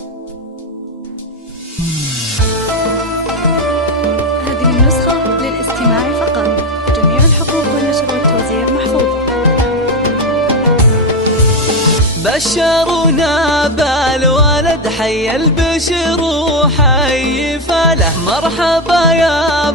هذه النسخة للاستماع فقط. جميع الحقوق والنشر والتوزيع محفوظة. بشرونا بالولد حي البشر وحي فله،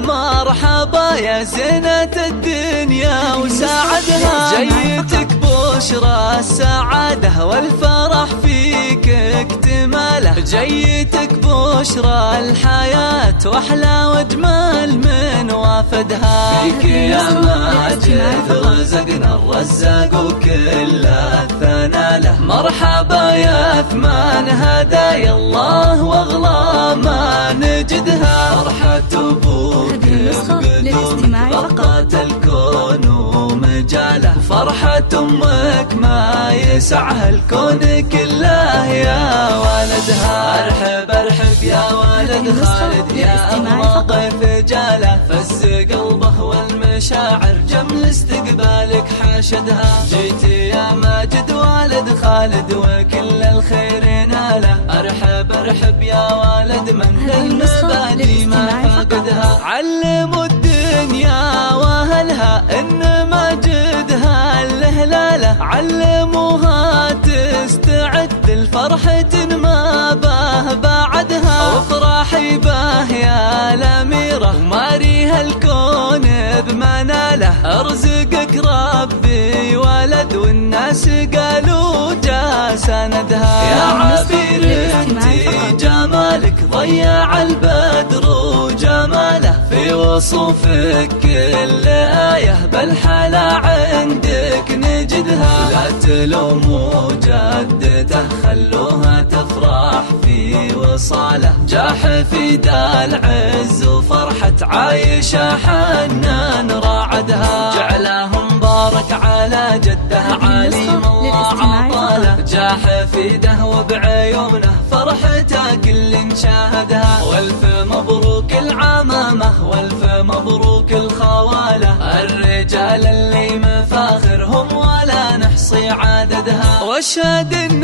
مرحبا يا زينة الدنيا وسعدها. جيتك بشرى السعادة والفرح فيك اكتماله، جيتك بشرى الحياة واحلى واجمل من وافدها. فيك يا ماجد رزقنا الرزاق وكل الثنى له، مرحبا يا ثمان هدايا الله واغلى ما نجدها. فرحة ابوك بقدومك غطت الكون ومجاله، فرحة امك ما يسعها الكون كله يا ولدها. ارحب يا ولد خالد يا أغلى ضيف جاله، فز قلبه والمشاعر جمل استقبالك حاشدها. جيت يا ماجد والد خالد وكل الخير ناله، ارحب يا ولد من المبادئ ما فقدها. علموا الدنيا واهلها ان ماجدها الهلاله، علموها تستعد لفرحة ما باه بعدها. وافرحي باه يا الأميرة وماريها الكون بمناله، ارزقك ربي ولد والناس قالوا جا سندها. يا عبير انتي جمالك ضيع البدر وجماله، في وصوفك كل آية بالحلا عندك نجدها. لا تلوموا جدته خلوها تفرح في وصاله، جاح في دا العز وفرحة عايشة حنان راعدها. جعله مبارك على جده عليم الله عطاله، جاح في ده وبعيونه فرحته كل شاهدها. والف مبروك العمامة والف مبروك الخوالة، الرجال اللي مفاخرهم ولا نحصي عددها. واشهد ان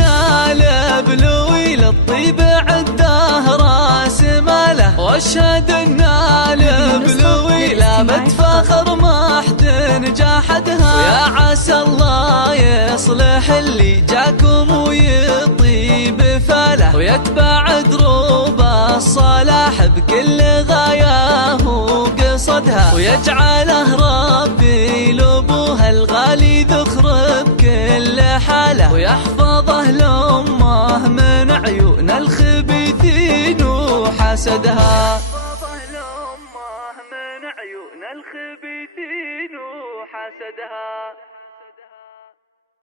البلوي للطيب عده راس ماله، واشهد ان البلوي لا بتفاخر ما حد نجاحدها. ويا عسى الله يصلح اللي جاكم ويطيب فاله، ويتبع دروب الصلاح بكل غاياه وقصدها. ويجعله ربي لابوها الغالي ذخر بكل حاله، ويحفظه لأمه من عيون الخبيثين وحسدها. يحفظه لأمه من عيون الخبيثين وحسدها.